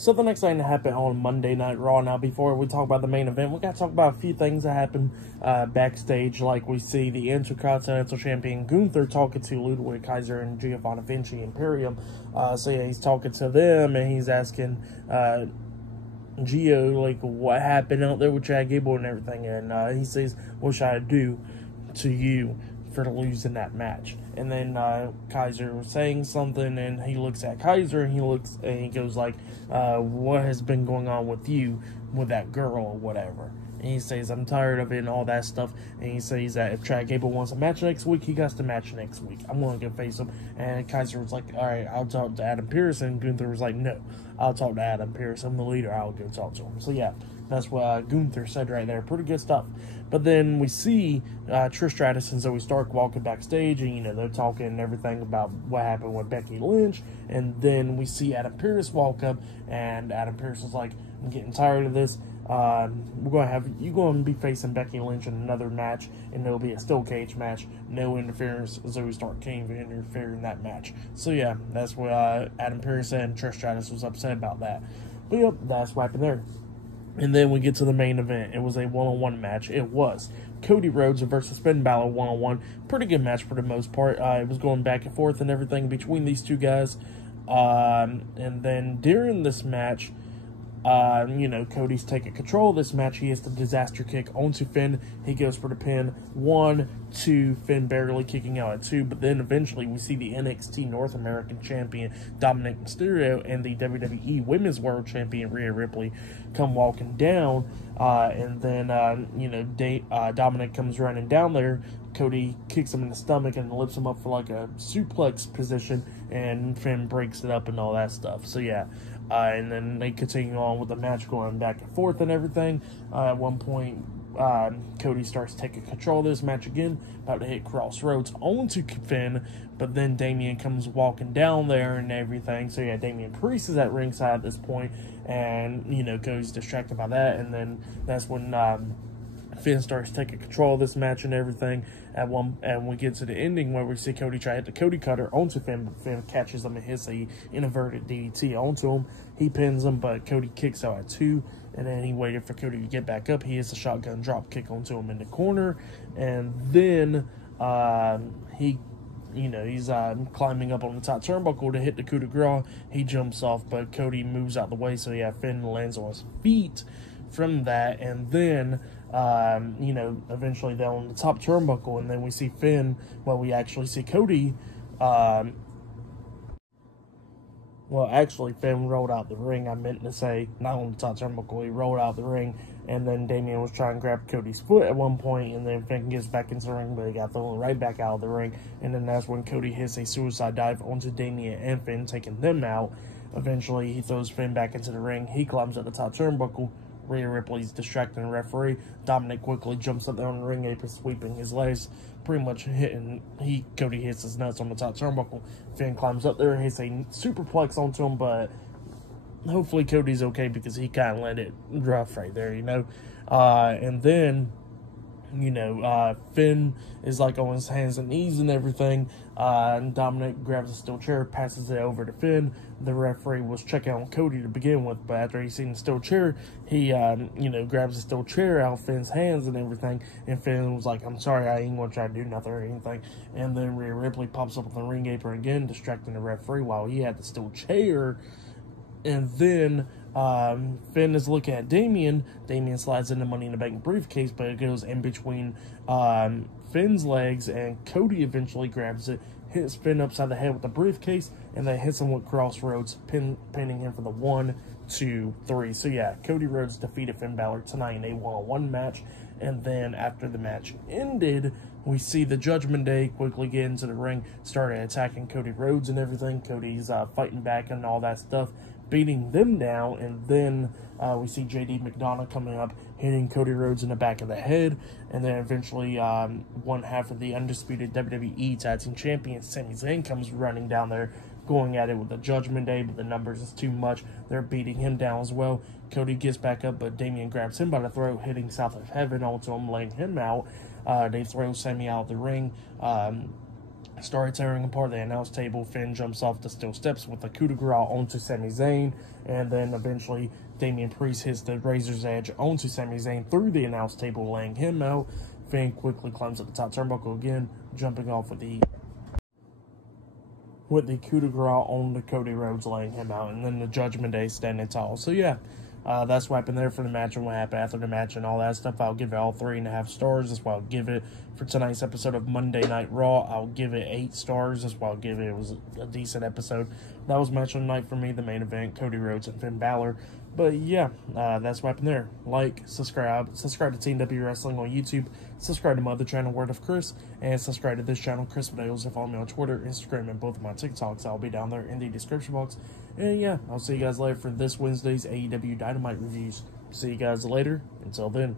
So the next thing that happened on Monday Night Raw, now before we talk about the main event, we got to talk about a few things that happened backstage. Like we see the Intercontinental Champion Gunther talking to Ludwig Kaiser and Giovanni Vinci Imperium. So yeah, he's talking to them and he's asking Gio, like, what happened out there with Chad Gable and everything. And he says, what should I do to you for losing that match? And then Kaiser was saying something, and he looks at Kaiser and he goes like, what has been going on with you with that girl or whatever? And he says, I'm tired of it and all that stuff. And he says that if Chad Gable wants a match next week, he got to match next week. I'm going to go face him. And Kaiser was like, all right, I'll talk to Adam Pearce. And Gunther was like, no, I'll talk to Adam Pearce. I'm the leader. I'll go talk to him. So yeah, that's what Gunther said right there. Pretty good stuff. But then we see Trish Stratus and Zoe Stark walking backstage, and, you know, they're talking and everything about what happened with Becky Lynch. And then we see Adam Pearce walk up, and Adam Pearce is like, I'm getting tired of this. You're going to be facing Becky Lynch in another match, and it'll be a steel cage match. No interference. Zoe Stark can't even interfere in that match. So yeah, that's what Adam Pearce said, and Trish Stratus was upset about that. But yep, that's what happened there. And then we get to the main event. It was a one-on-one match. It was Cody Rhodes versus Finn Bálor one-on-one. Pretty good match for the most part. It was going back and forth and everything between these two guys. And then during this match, you know, Cody's taking control of this match. He hits the disaster kick onto Finn. He goes for the pin. 1, 2, Finn barely kicking out at 2. But then eventually we see the NXT North American Champion Dominic Mysterio and the WWE Women's World Champion Rhea Ripley come walking down. And then, you know, Dominic comes running down there. Cody kicks him in the stomach and lifts him up for like a suplex position. And Finn breaks it up and all that stuff. So yeah. And then they continue on with the match going back and forth and everything. At one point, Cody starts taking control of this match again, about to hit Crossroads onto Finn, but then Damian comes walking down there and everything. So yeah, Damian Priest is at ringside at this point, and, you know, Cody's distracted by that, and then that's when Finn starts taking control of this match and everything. And we get to the ending where we see Cody try to hit the Cody Cutter onto Finn, but Finn catches him and hits a inverted DDT onto him. He pins him, but Cody kicks out at 2, and then he waited for Cody to get back up. He hits a shotgun drop kick onto him in the corner, and then he's climbing up on the top turnbuckle to hit the coup de grace. He jumps off, but Cody moves out the way, so yeah, Finn lands on his feet from that, and then you know, eventually they're on the top turnbuckle, and then we see Finn, we actually see Cody, actually Finn rolled out the ring. I meant to say, not on the top turnbuckle, he rolled out the ring, and then Damian was trying to grab Cody's foot at one point, and then Finn gets back into the ring, but he got thrown right back out of the ring, and then that's when Cody hits a suicide dive onto Damian and Finn, taking them out. Eventually, he throws Finn back into the ring. He climbs at the top turnbuckle. Rhea Ripley's distracting the referee. Dominic quickly jumps up there on the ring apron, sweeping his legs, pretty much hitting. Cody hits his nuts on the top turnbuckle. Finn climbs up there and hits a superplex onto him, but hopefully Cody's okay because he kind of let it rough right there, you know. And then, you know, Finn is like on his hands and knees and everything. And Dominic grabs a steel chair, passes it over to Finn. The referee was checking on Cody to begin with, but after he's seen the steel chair, he, you know, grabs the steel chair out of Finn's hands and everything. And Finn was like, I'm sorry, I ain't gonna try to do nothing or anything. And then Rhea Ripley pops up on the ring apron again, distracting the referee while he had the steel chair. And then Finn is looking at Damian. Damian slides in the Money in the Bank briefcase, but it goes in between Finn's legs, and Cody eventually grabs it, hits Finn upside the head with the briefcase, and then hits him with Crossroads, pinning him for the 1, 2, 3. So yeah, Cody Rhodes defeated Finn Bálor tonight in a one-on-one match. And then after the match ended, we see the Judgment Day quickly get into the ring, started attacking Cody Rhodes and everything. Cody's fighting back and all that stuff, beating them down, and then we see JD McDonough coming up, hitting Cody Rhodes in the back of the head, and then eventually one half of the undisputed WWE Tag Team Champion, Sami Zayn, comes running down there, going at it with the Judgment Day, but the numbers is too much. They're beating him down as well. Cody gets back up, but Damian grabs him by the throat, hitting South of Heaven onto him, laying him out. They throw Sami out of the ring. started tearing apart the announce table. Finn jumps off the steel steps with a coup de grace onto Sami Zayn, and then eventually Damian Priest hits the Razor's Edge onto Sami Zayn through the announce table, laying him out. Finn quickly climbs up the top turnbuckle again, jumping off with the coup de grace on the Cody Rhodes, laying him out, and then the Judgment Day standing tall. So yeah, that's what happened there for the match and what happened after the match and all that stuff. I'll give it all 3.5 stars. That's why I'll give it for tonight's episode of Monday Night Raw. I'll give it 8 stars. That's why I'll give it. It was a decent episode. That was match of the night for me, the main event, Cody Rhodes and Finn Bálor. But yeah, that's what happened there. Like, subscribe to Team W Wrestling on YouTube, subscribe to my other channel, Word of Chris, and subscribe to this channel, Chris Videos, and follow me on Twitter, Instagram, and both of my TikToks. I'll be down there in the description box. And yeah, I'll see you guys later for this Wednesday's AEW Dynamite reviews. See you guys later. Until then.